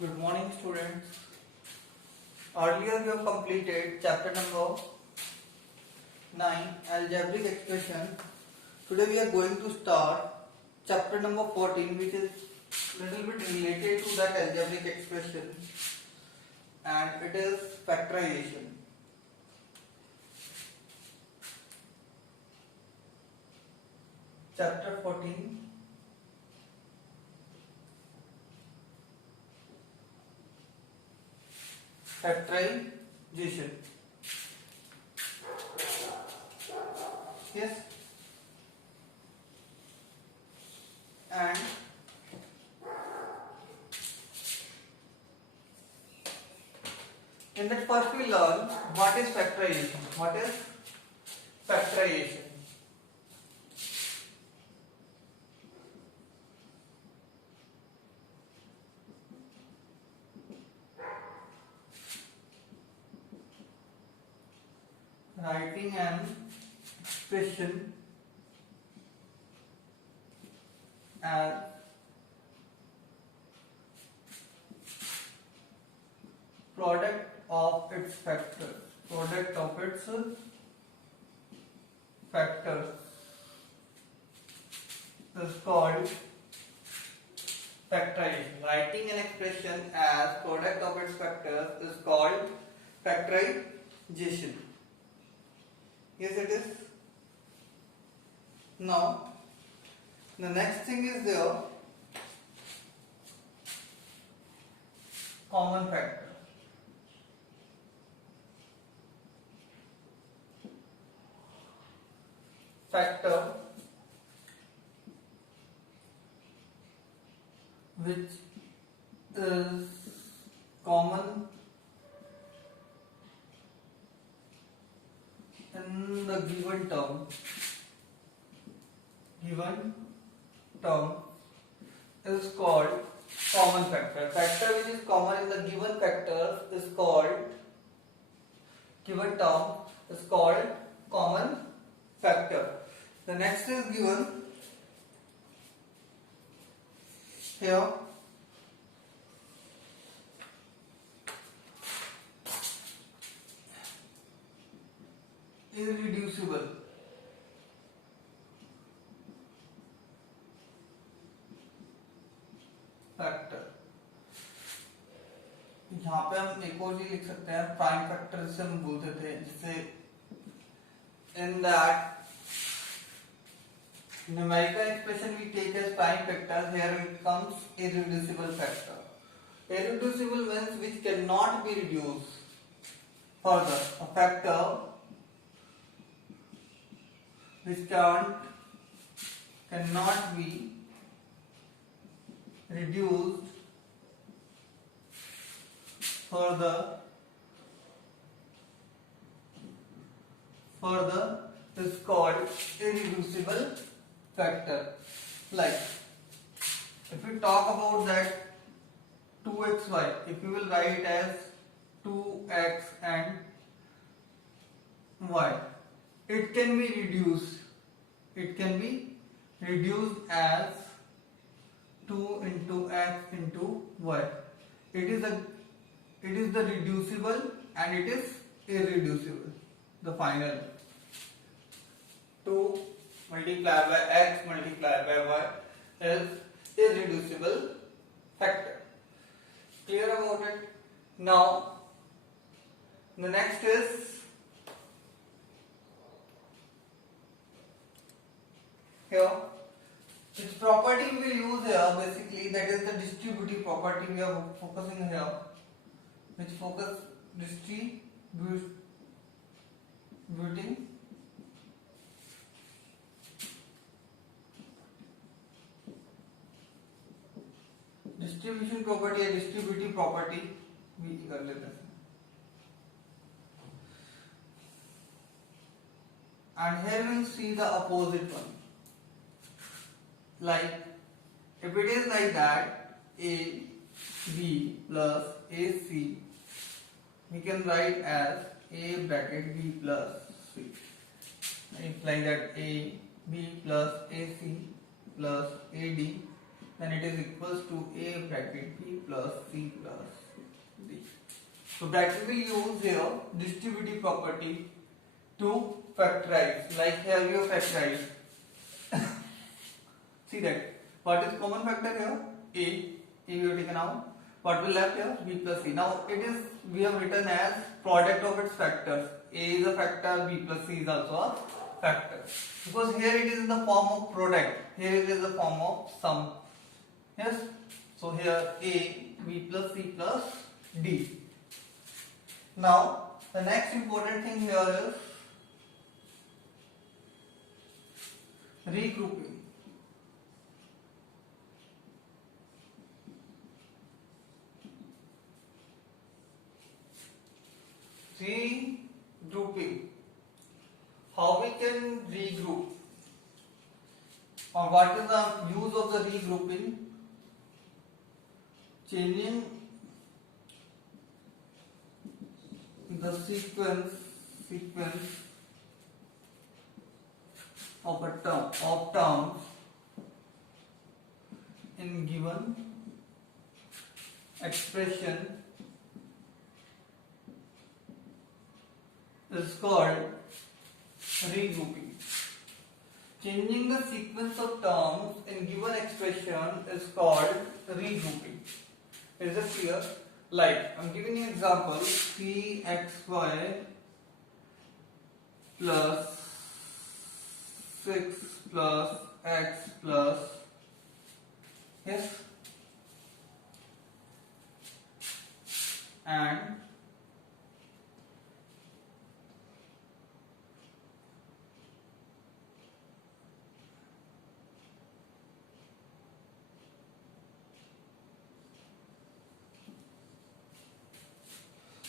Good morning, students. Earlier we have completed chapter number 9, algebraic expression. Today we are going to start chapter number 14, which is little bit related to that algebraic expression, and it is factorization. Chapter 14. Factorization. Yes. And in that first we learn what is factorization. What is factorization? Writing an expression as product of its factors. Product of its factors is called factorization. Writing an expression as product of its factors is called factorization. Yes, it is. Now, the next thing is there common factor. Factor which is common in the given term is called common factor. Factor which is common in the given factor is called given term is called common factor. The next is given here irreducible. Factor यहाँ पे हम एक और चीज लिख सकते हैं prime factor जिसे हम बोलते थे, जिसे in that numerical expression we take as prime factor. Here it comes irreducible factor. Irreducible means which cannot be reduced further. A factor which cannot be reduced further is called irreducible factor. Like if we talk about that 2xy, if you will write as 2x and y, it can be reduced. It can be reduced as 2 into x into y. It is the reducible and it is irreducible. The final 2 multiplied by x multiplied by y is irreducible factor. Clear about it? Now the next is here. Which property we will use here, basically that is the distributive property we are focusing here, which focus distributing distribution property या distributive property भी कर लेते हैं. And here we will see the opposite one. Like if it is like that, a b plus ac, we can write as a bracket b plus c. If like that, a b plus ac plus ad then it is equals to A bracket B plus C plus D. So bracket will use here distributive property to factorize. Like here we have factorized. See that what is common factor here? A we have taken out. What will left here? B plus C. Now it is we have written as product of its factors. A is a factor, B plus C is also a factor. Because here it is in the form of product. Here it is in the form of sum. Yes. So here A, B plus C plus D. Now the next important thing here is regrouping. Regrouping. How we can regroup, or what is the use of the regrouping? Changing the sequence of terms in given expression is called regrouping. Changing the sequence of terms in given expression is called regrouping. Is it clear? Like I'm giving you an example: 3xy plus 6 plus x plus, yes, and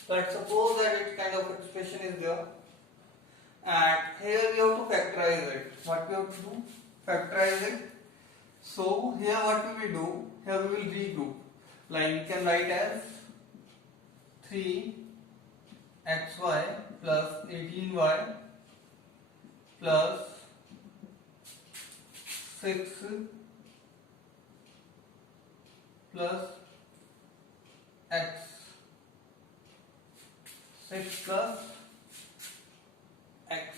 let's suppose that its kind of expression is there, and here we have to factorize it. What we have to do? Factorize it. So here what we will do? Here we will regroup. Like we can write as 3xy plus 18y plus 6 plus x. 6 plus x.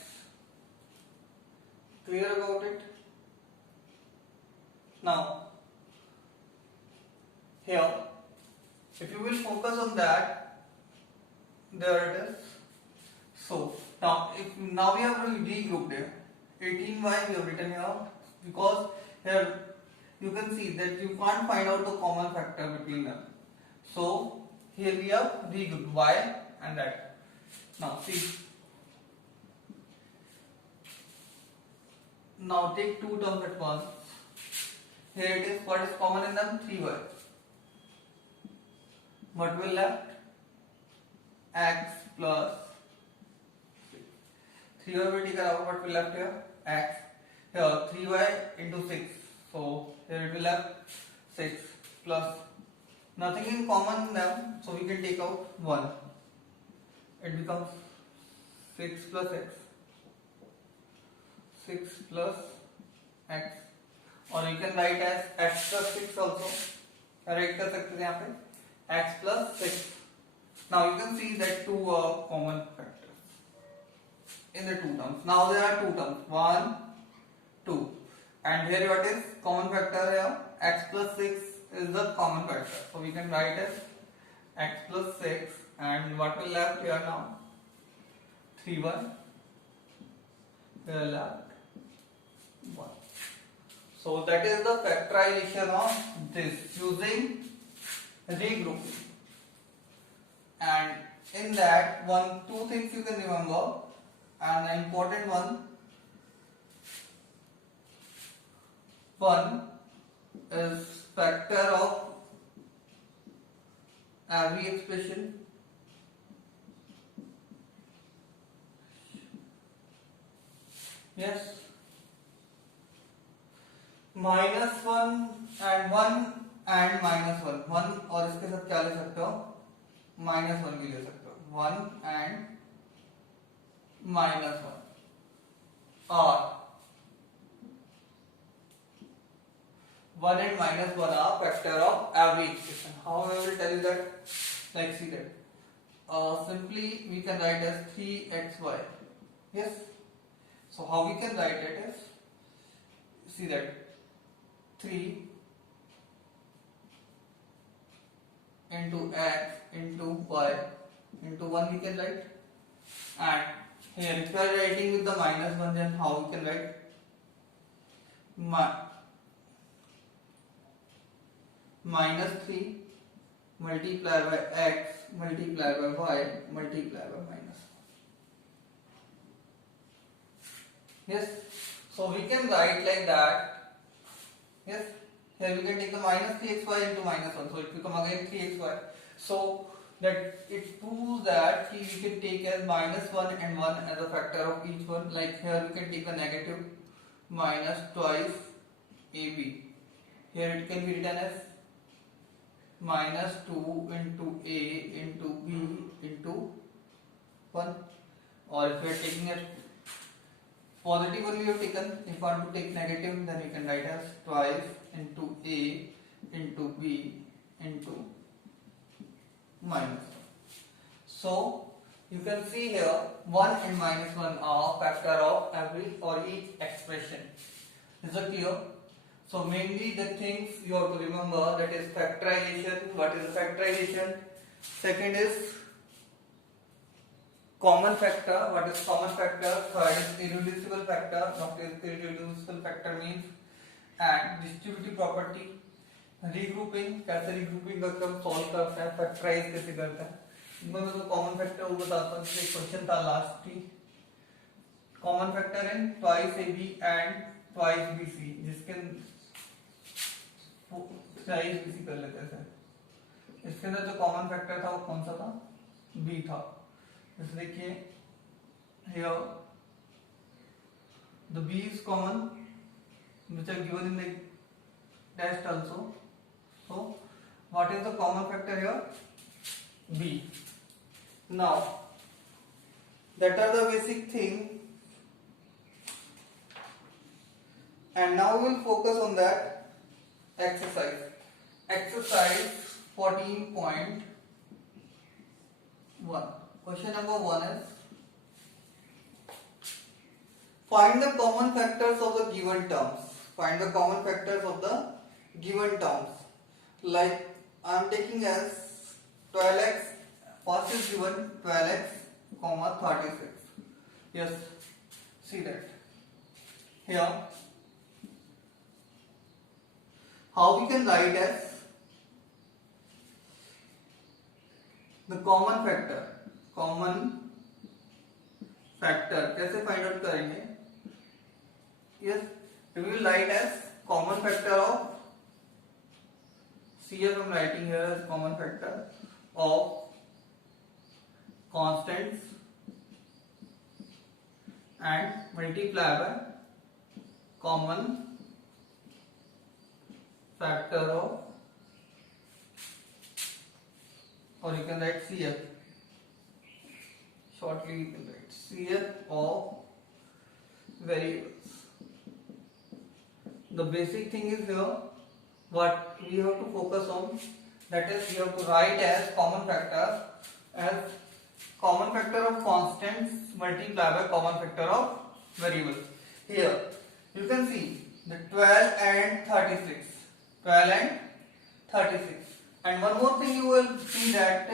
Clear about it? Now, here, if you will focus on that, there it is. So, now we have regrouped it. 18y we have written here because here you can see that you can't find out the common factor between them. So, here we have regrouped y and that. Now see. Now take two terms at once. Here it is. What is common in them? 3y. What will left? X plus 3y will take out. What will left here? X. Here 3y into 6. So here it will left 6 plus nothing in common in them. So we can take out 1. It becomes 6 plus x. 6 plus x. Or you can write as x plus 6 also. Write कर सकते हैं यहाँ पे x plus 6. Now you can see that two are common factors in the two terms. Now there are two terms, 1, 2, and here what is common factor here? X plus 6 is the common factor. So we can write as x plus 6, and what will left here now? 3y. Here left 1. So that is the factorization of this using regrouping. And in that, two things you can remember, and an important one is factor of every expression. Yes. -1 and 1 and -1. 1 और इसके साथ क्या ले सकते हो? -1 भी ले सकते हो. 1 and -1. और 1 and minus 1 are factor of every expression. How I will tell you that? Like see that. Simply we can write as 3xy. Yes. So how we can write it is, see that 3 into x into y into 1 we can write, and here if we are writing with the minus 1, then how we can write? Minus 3 multiplied by x multiplied by y multiplied by minus 1. Yes, so we can write like that. Yes, here we can take the minus 3xy into minus 1, so it will become again 3xy. So that it proves that we can take as minus 1 and 1 as a factor of each one. Like here we can take the negative minus twice ab. Here it can be written as minus 2 into a into b into 1. Or if we are taking it positive only we have taken, if you want to take negative, then you can write as twice into a into b into minus 1. So you can see here 1 and minus 1 are factor of every or each expression. Is it clear? So mainly the things you have to remember, that is factorization. What is factorization? Second is common factor. What is common factor? Third is irreducible factor. What is irreducible factor means? And distributive property. Regrouping, कैसे regrouping का solve करते हैं, factorize कैसे करते हैं. मैं तो common factor वो बताता हूँ. एक क्वेश्चन था last की. Common factor in twice AB and twice BC, जिसके twice BC कर लेते थे. इसके अंदर जो common factor था वो कौन सा था? B था. जैसे देखिए here the B is common which are given in the test also. So what is the common factor here? B. Now that are the basic thing, and now we will focus on that exercise. Exercise 14.1. Question number 1 is, find the common factors of the given terms. Find the common factors of the given terms. Like I am taking as 12x. First is given 12x, comma 36. Yes, see that. Here, how we can write as the common factor. Common factor कैसे find out करेंगे? Yes, we will write as common factor of, CF I am writing here as common factor of constants and multiply by common factor of, or you can write CF. Shortly you can write CF of variables. The basic thing is here what we have to focus on, that is we have to write as common factor of constants multiplied by common factor of variables. Here you can see the 12 and 36. 12 and 36. And one more thing you will see that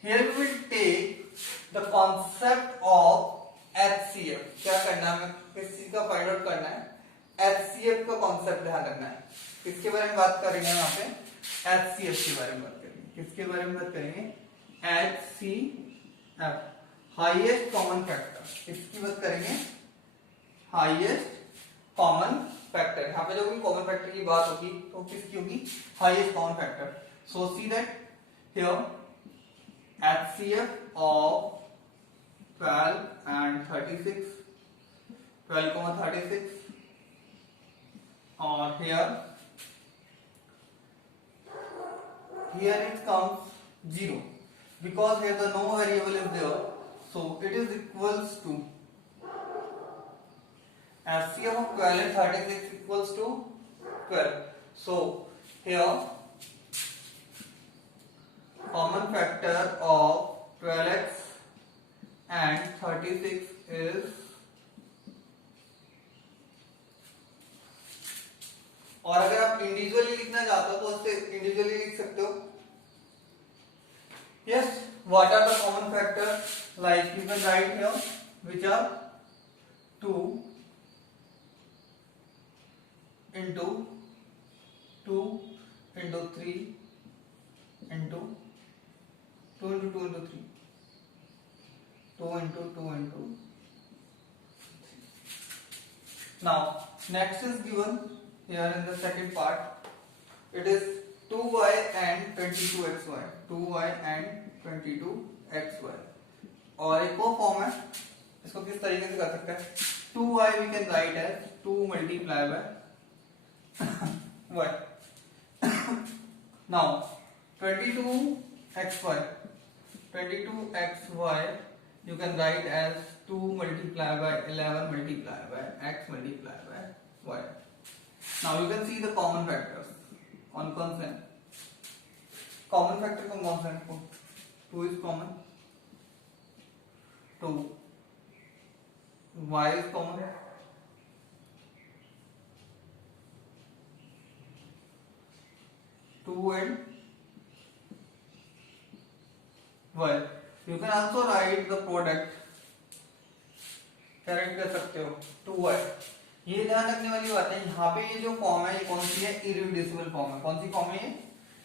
here we will take the concept of HCF. क्या करना है, किस चीज का find out करना है? HCF का concept ध्यान रखना है. किसके बारे में बात करेंगे यहाँ पे? HCF के बारे में बात करेंगे. किसके बारे में बात करेंगे? HCF, highest common factor. इसकी बात करेंगे, हाईएस्ट कॉमन फैक्टर. यहाँ पे जब भी कॉमन फैक्टर की बात होगी तो किसकी होगी? Highest common factor. So see that here HCF of 12 and 36, 12, 36, or here it comes 0 because here the no variable is there, so it is equals to HCF of 12 and 36 equals to 12. So here common factor of 12x and 36 is, और अगर आप individually लिखना चाहते हो तो उससे individually लिख सकते हो. Yes, what are the common factors? Like you can write here, which are 2 into 2 into 3 into 2 into 2 into 3, 2 into 2 into 3. Now next is given here in the second part. It is 2y and 22xy, 2y and 22xy. और एक और form है, इसको किस तरीके से कर सकते हैं? 2y we can write as 2 multiply by y. Now 22xy, 22xy you can write as 2 multiply by 11 multiply by x multiply by y. Now you can see the common factors. कौन से हैं? कॉमन फैक्टर कौन सा है? 2 is common, 2, y is common, 2 and y. You can also write the product. क्या right कर सकते हो? 2y. ये ध्यान रखने वाली बात है, यहाँ पे ये जो फॉर्म है ये कौन सी है? इरिड्यूसिबल फॉर्म है. कौन सी फॉर्म है ये?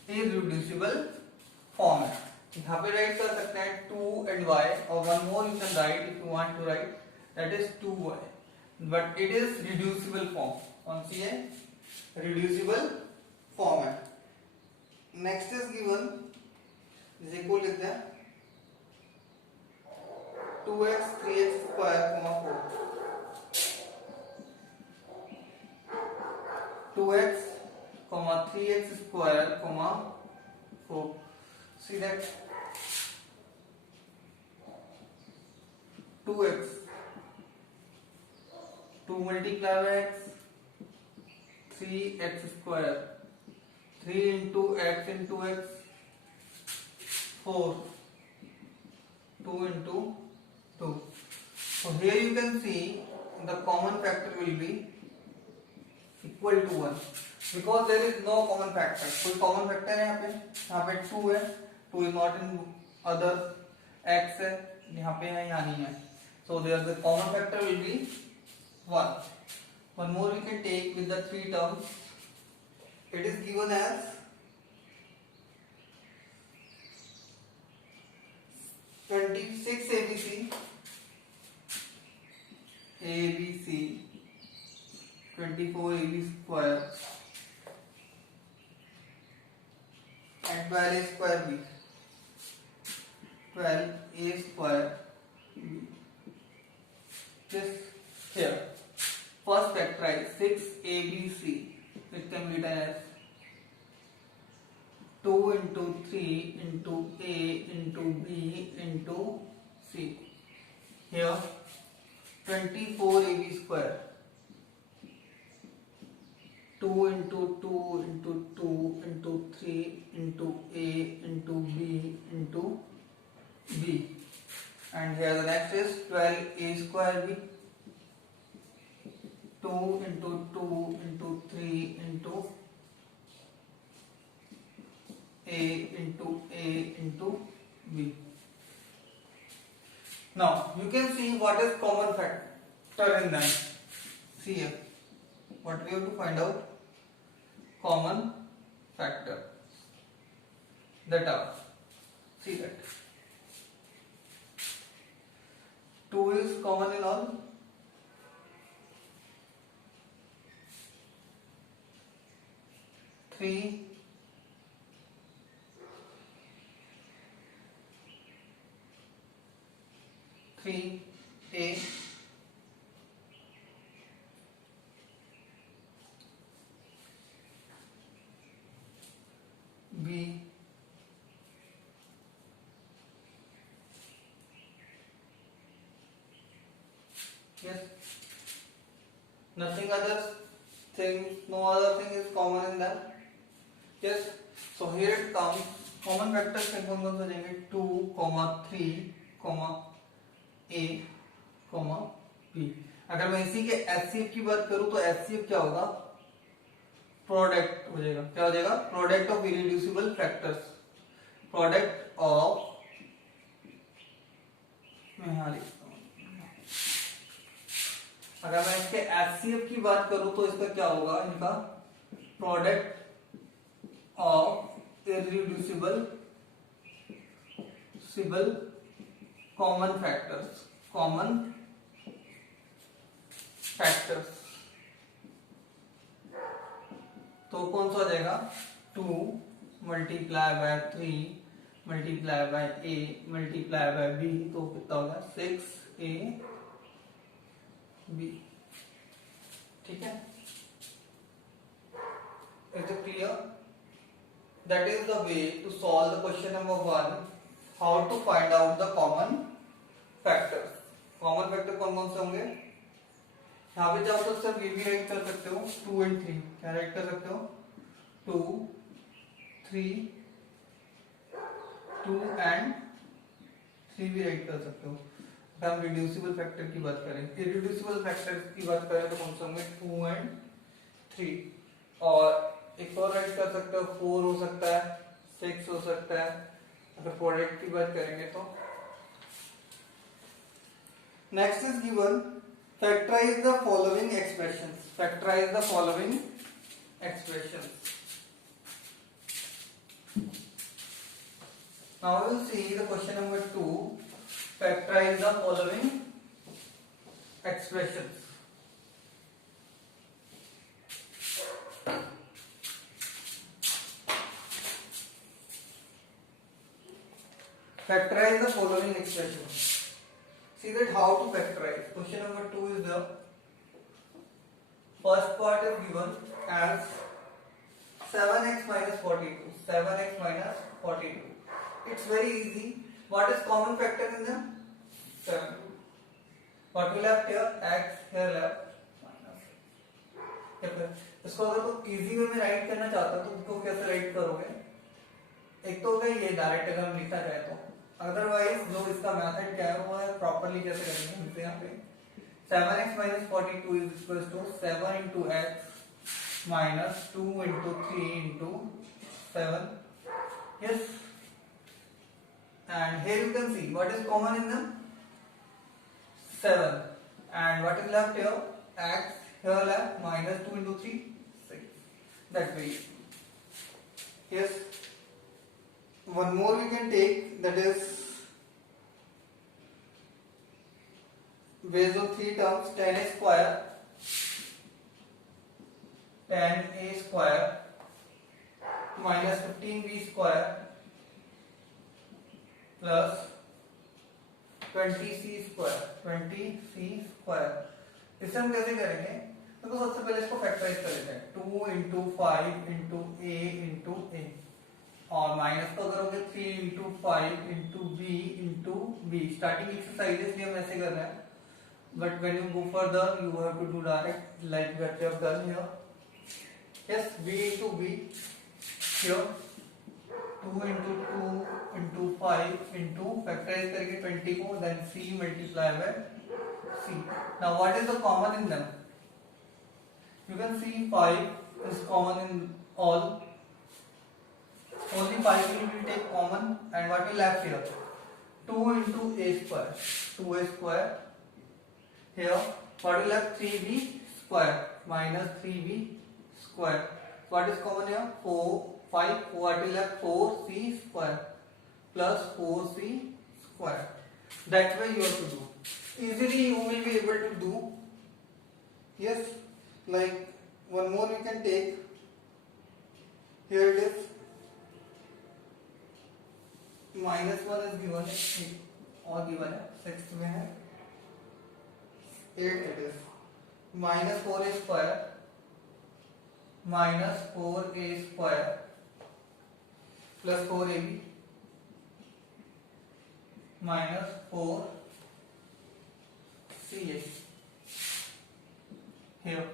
इरिड्यूसिबल फॉर्म है. यहाँ पे राइट कर सकते हैं 2 and y, और one more you can write if you want to write, that is 2y, but it is reducible form. कौन सी है? रिड्यूसिबल फॉर्म है. नेक्स्ट इज गिवन, इसे को लिखते हैं 2x 3x square 4, 2x, 3x square, 4. See that 2x, 2 multiply by x, 3x square, 3 into x, 4, 2 into 2. So here you can see the common factor will be equal to 1, because there is no common factor. कोई common factor है यहाँ पे 2 है, 2 is not in other, x है यहाँ पे है, यहाँ नहीं है. So there the common factor will be 1. One more we can take with the 3 terms. It is given as 26 ABC 24 AB square and 12 A square B, 12 A square B. Just here, first factorize 6 ABC, which can be written as 2 into 3 into A into B into C. Here 24 AB square, 2 into 2 into 2 into 3 into A into B into B, and here the next is 12 A square B, 2 into 2 into 3 into A into B. Now you can see what is common factor in them. See here, what we have to find out? Common factor, that are, see that 2 is common in all, 3, 3A, B, yes, nothing other thing, no other thing is common in that. Yes. So here it comes. Common factors में कौन कौन से जाएंगे? 2, 3, A, B. अगर मैं इसी के HCF की बात करूं तो HCF क्या होगा? प्रोडक्ट हो जाएगा. क्या हो जाएगा? Product of irreducible factors. Product of, मैं यहाँ लिखता हूँ, अगर मैं इसके HCF की बात करूं तो इसका क्या होगा? इनका product of irreducible common factors. तो कौन सा हो जाएगा? 2 multiply by 3 multiply by A multiply by B, तो कितना होगा? 6A B. ठीक है? Is it clear? That is the way to solve the question number 1. How to find out the common factors. Common factor कौन कौन से होंगे? यहाँ पे चाहो तो सिर्फ ये भी राइट कर सकते हो, 2 and 3. क्या राइट कर सकते हो? 2, 3, 2 and 3 भी राइट कर सकते हो. अगर हम रिड्यूसिबल फैक्टर की बात करें, इरेड्यूसिबल फैक्टर की बात करें तो कौन से होंगे? 2 and 3. और एक और राइट कर सकते हो, 4 हो सकता है, 6 हो सकता है. अगर प्रोडक्ट की बात करेंगे तो next is given. Factorize the following expressions. Factorize the following expressions. Now we will see the question number 2. Factorize the following expressions. Factorize the following expressions. See that how to factorize. Question number 2 is the first part is given as 7x minus 42. 7x minus 42. It's very easy. What is common factor in them? 7. What will left here? X. Here left minus. इसको अगर तुम easy way में right करना चाहते हो तो उसको कैसे राइट करोगे? एक तो होगा ये डायरेक्ट अगर हम लिखना चाहे तो. अदरवाइज जो इसका मेथड क्या है वो है प्रॉपर्ली कैसे करेंगे हम. यहाँ पे 7x minus 42 is equals to 7 into x minus 2 into 3 into 7. Yes. And here you can see what is common in them? 7. And what is left here? X. Here left minus 2 into 3, 6. That way. Yes. One more we can take, that is based on 3 terms, 10a square, 10a square minus 15b square plus 20c square. इसे हम कैसे करेंगे? तो सबसे पहले इसको factorise कर लेते हैं. 2 into 5 into a into a. और माइनस तो करोगे 3 into 5 into b into b. Starting exercise इसलिए हम ऐसे कर रहे हैं. But when you go further, you have to do direct like what you have done here. Yes, b into b here. 2 into 2 into 5 into factorize करके 20 को, then c multiply by c. Now what is the common in them? You can see 5 is common in all. Only 5 will take common, and what will left here? 2 into a square. 2a square. Here, what will left? 3b square minus 3b square. What is common here? 4, 5. What will left? 4c square plus 4c square. That way you have to do. Easily you will be able to do. Yes, like one more we can take. Here it is. -1 is given है और given है 6th में है 8. it is -4a square minus 4a square plus 4ab minus 4ca. Here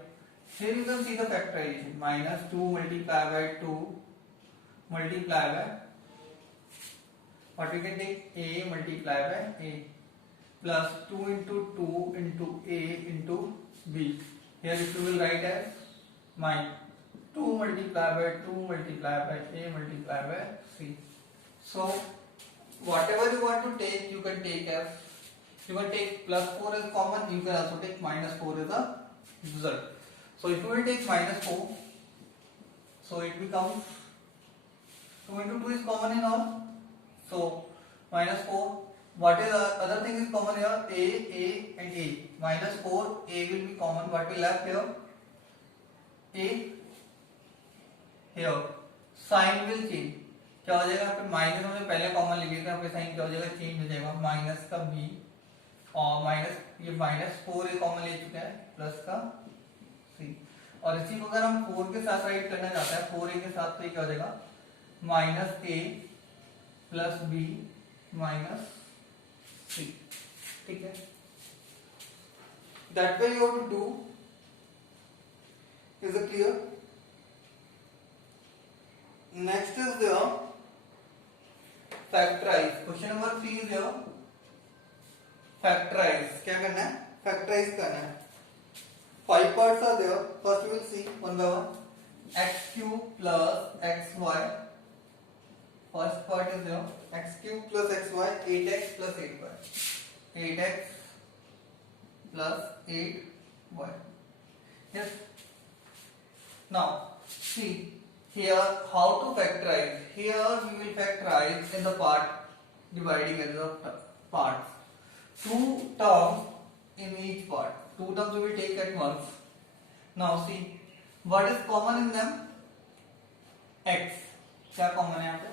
you can see the factorization. -2 multiplied by 2 multiply by what we can take a multiply by a plus 2 into 2 into a into b. Here if you will write as my 2 multiply by 2 multiply by a multiply by c. So whatever you want to take, you can take as, you can take plus 4 as common, you can also take minus 4 as a result. So if you will take minus 4, so it becomes 2 into 2 is common in all, so minus 4. What is the other thing is common here? A and a. Minus 4, a will be common. What will left here? A. Here sign will change. क्या हो जाएगा? फिर minus हमने पहले common ले लिया था, फिर साइन क्या हो जाएगा? चेंज हो जाएगा. माइनस का b और माइनस, ये माइनस 4 ए कॉमन ले चुका है, प्लस का c. और इसी को अगर हम 4 के साथ राइट करना चाहते हैं, 4a के साथ, तो ये क्या हो जाएगा? Minus a plus b minus c. ठीक है? That way you have to do. Is it clear? Next is the factorize. Question number 3 is here. Factorize. क्या करना है? Factorize करना है. 5 parts are there. First we will see one by one. X cube plus xy. First part is there. X cube plus xy. 8x plus 8y. 8x plus 8y. Yes. Now see here how to factorize. Here we will factorize in the part dividing as the parts. 2 terms in each part. 2 terms we will take at once. Now see what is common in them? X. क्या common है यहाँ पे?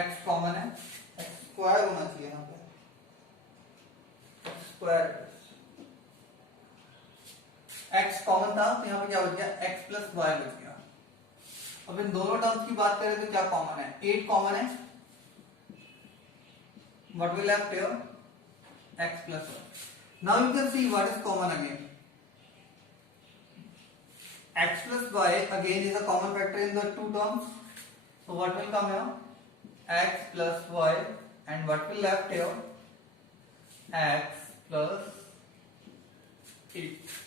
X common है. X square होना चाहिए यहाँ पे. X square. X common था, तो यहाँ पे क्या बच गया? X प्लस y बच गया. अब इन दोनों टर्म्स की बात करें तो क्या कॉमन है? 8 कॉमन है. What will left here? X plus y. Now you can see what is common again. X plus y again is a common factor in the two terms. So what will come here? X plus y, and what will left here? X plus 8.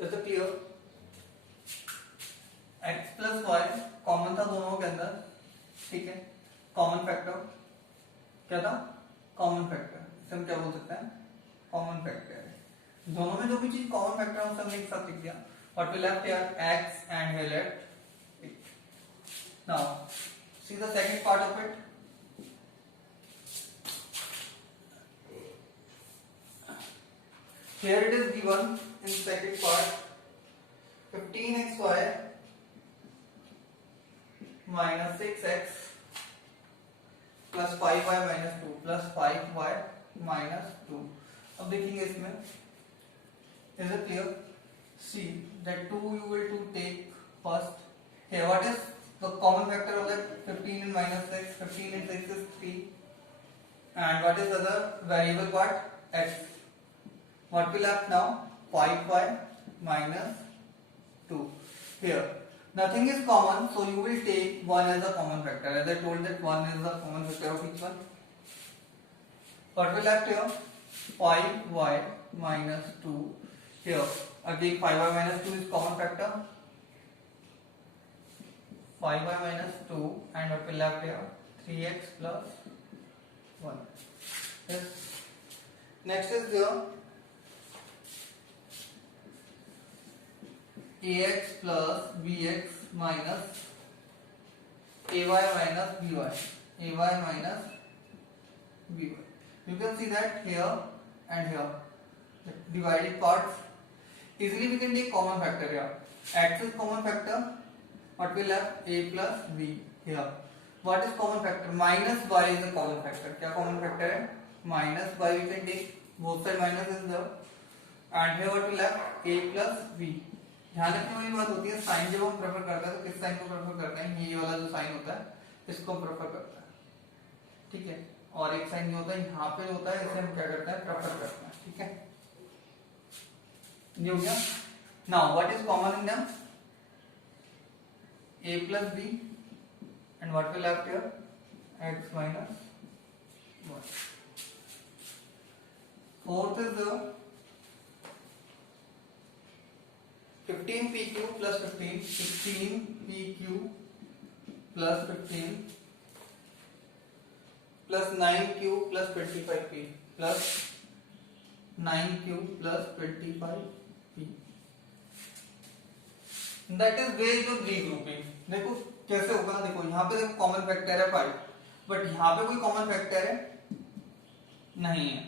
Is it clear? X plus y common था दोनों के अंदर. ठीक है? Common factor क्या था? Common factor. इसे हम क्या बोल सकते हैं? Common factor. दोनों में जो भी चीज कॉमन फैक्टर है उसे हमने एक साथ लिख दिया. What we left here? X and here left 8. Now see the second part of it. Here it is given in second part 15xy minus 6x plus 5y minus 2 plus 5y minus 2. अब देखेंगे इसमें. Is it clear? See that 2 you will to take first. Here what is the common factor of that? 15 and minus 6. 15 and 6 is 3. And what is the other variable part? X. What will left now? 5y minus 2. Here nothing is common, so you will take 1 as a common factor. As I told that 1 is the common factor of each one. What will left here? 5y minus 2. Here again 5y minus 2 is common factor. 5y minus 2, and what will left here? 3x plus 1. Yes. Next is here ax plus bx minus ay minus by. Ay minus by. You can see that here and here. The divided parts. Easily we can take common factor here. X is common factor. What will have? A plus b here. What is common factor? Minus y is a common factor. क्या common factor है? Minus y we can take. Both side minus is there. And here what will have? A plus b. ध्यान रखने वाली बात होती है, sign जब हम प्रेफर करते हैं तो किस साइन को प्रेफर करते हैं? ये वाला जो साइन होता है इसको हम प्रेफर करते हैं. ठीक है? और एक साइन जो होता है यहाँ पे होता है, इसे हम क्या करते हैं? प्रेफर करते हैं. ठीक है? ये हो गया. Now what is common in them? A plus b, and what will left here? X minus 1. Fourth is the 15pq plus 15, 16pq plus 15 plus 9q plus 25p plus 9q plus 25p. That is based on regrouping. देखो कैसे होगा ना, देखो यहाँ पे देखो common factor है 5, but यहाँ पे कोई कॉमन फैक्टर है नहीं है,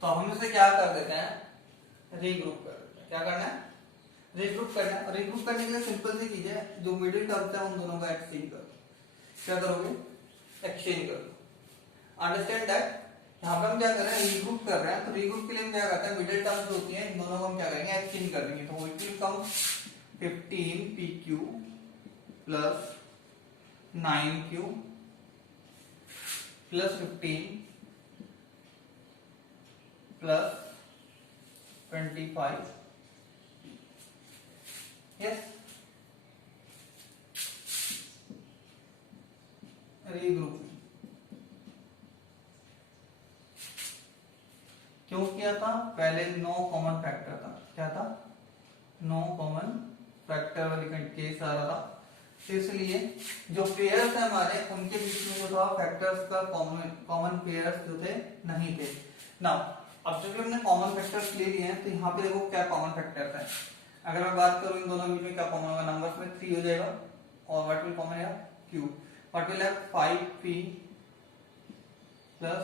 तो हम इसे क्या कर देते हैं, रीग्रुप कर देते हैं. क्या करना है, रीग्रुप करना है. और रीग्रुप करने के लिए सिंपल सी चीज है, जो मिडिल टर्म्स है उन दोनों का एक्सचेंज कर. क्या करोगे, एक्सचेंज कर दो. Understand that. यहाँ पे हम क्या कर रहे हैं, रीग्रुप कर रहे हैं, तो रीग्रुप के लिए हम क्या करते हैं, मिडिल टर्म्स जो होती हैं इन दोनों को हम क्या करेंगे, एक्सचेंज कर देंगे. तो it will come 15pq plus 9q plus 15 plus 25. Yes, regrouping क्यों किया था, पहले नो कॉमन फैक्टर था. क्या था, नो कॉमन फैक्टर वाली केस आ रहा था, तो इसलिए जो पेयर्स है हमारे उनके बीच में जो था फैक्टर्स का कॉमन पेयर्स जो थे नहीं थे. नाउ अब जब हमने कॉमन फैक्टर्स ले लिए हैं, तो यहाँ पे देखो क्या कॉमन फैक्टर्स है. अगर मैं बात करूं इन दोनों बीच में क्या कॉमन होगा, नंबर्स में 3 हो जाएगा, और व्हाट विल कॉमन है q. What will have 5p plus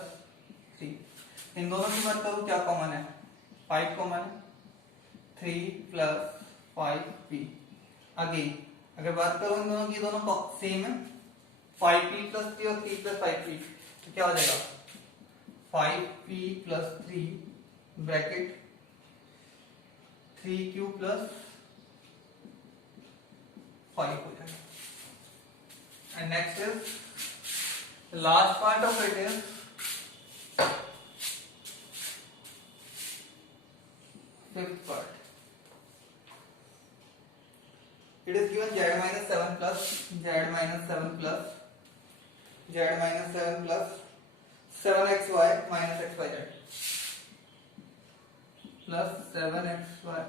3. इन दोनों की बात करूं क्या कॉमन है, 5 कॉमन है, 3 प्लस 5p. अगेन अगर बात करूं इन दोनों की, दोनों सेम है, 5p प्लस 3 और 3 प्लस 5p, तो क्या हो जाएगा 5p plus 3 bracket 3q plus 5 हो जाएगा. And next is last part of it is fifth part. It is given z minus 7 plus z minus 7 plus z minus 7 plus 7xy minus xyz plus 7xy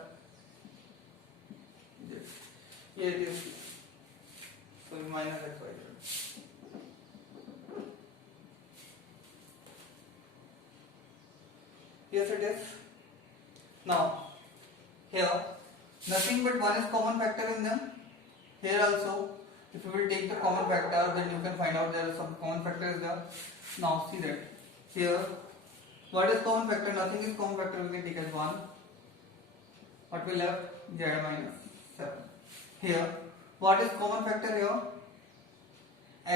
z. Here it is, so minus xyz. Yes, it is. Now here nothing but one is common factor in them. Here also, if you will take the common factor, then you can find out there is some common factor is there. Now see that here, what is common factor? Nothing is common factor. We can take as 1. What will have z minus 7. Here, what is common factor here?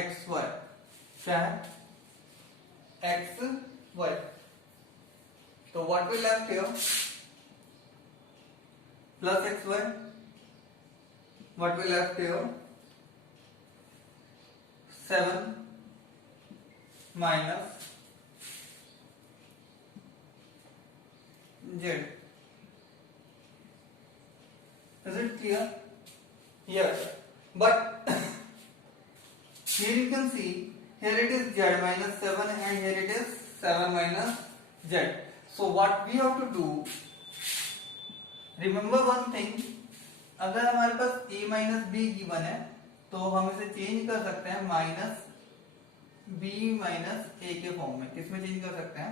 x y. क्या है? x y. So what will left here? Plus xy. What we left here? 7 minus z. Is it clear? Yes. But here you can see, here it is z minus 7 and here it is 7 minus z. So what we have to do, remember one thing, अगर हमारे पास a minus be given है, तो हम इसे change कर सकते हैं minus b minus a के फॉर्म में. किसमें चेंज कर सकते हैं,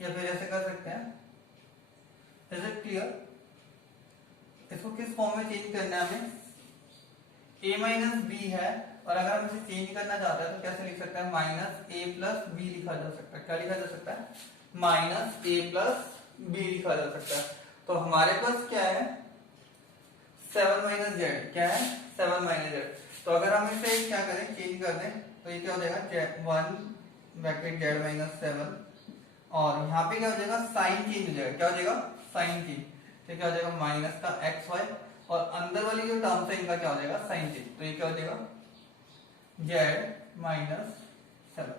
या फिर ऐसे कर सकते हैं. Is it clear? इसको किस फॉर्म में चेंज करना है हमें, a माइनस बी है, और अगर हम इसे चेंज करना चाहते हैं तो कैसे लिख सकते हैं, माइनस a प्लस बी लिखा जा सकता है. क्या लिखा जा सकता है, माइनस a प्लस बी लिखा जा सकता है. तो हमारे पास क्या है, 7 माइनस जेड. क्या है, 7 माइनस जेड. तो अगर हम इसे क्या करें, चेंज कर दें, तो ये क्या हो जाएगा 1 ब्रैकेट जेड माइनस 7, और यहाँ पे क्या हो जाएगा, साइन चेंज हो जाएगा. क्या हो जाएगा, साइन चेंज. तो क्या हो जाएगा, माइनस का एक्स वाई, और अंदर वाली जो टर्म है इनका क्या हो जाएगा, साइन चेंज. तो ये क्या हो जाएगा, Z minus 7.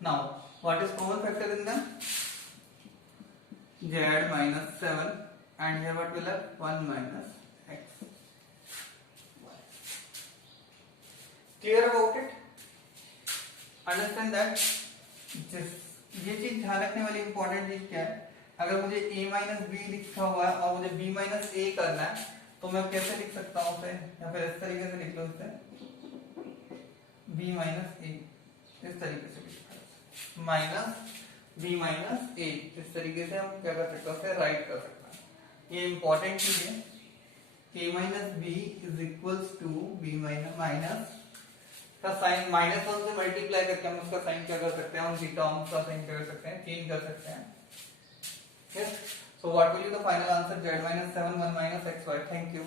Now what is common factor in them, Z minus 7 and here what will have 1 minus x. Clear about it? Understand that? ये चीज ध्यान रखने वाली इंपॉर्टेंट चीज क्या है, अगर मुझे a माइनस बी लिखा हुआ है और मुझे b माइनस ए करना है तो मैं कैसे लिख सकता हूँ उसे, या फिर इस तरीके से लिख लो उसे b माइनस ए, इस तरीके से लिख माइनस b माइनस ए, इस तरीके से हम क्या कर सकते हैं, उसे राइट कर सकते हैं। ये इंपॉर्टेंट चीज है, a minus B is equals to b minus का साइन माइनस वन से मल्टीप्लाई करके हम उसका साइन क्या कर सकते हैं, हम थीटा का साइन क्या कर सकते हैं, चेंज कर सकते हैं। Yes, so what will be the final answer, z minus 7 1 minus xy। Thank you.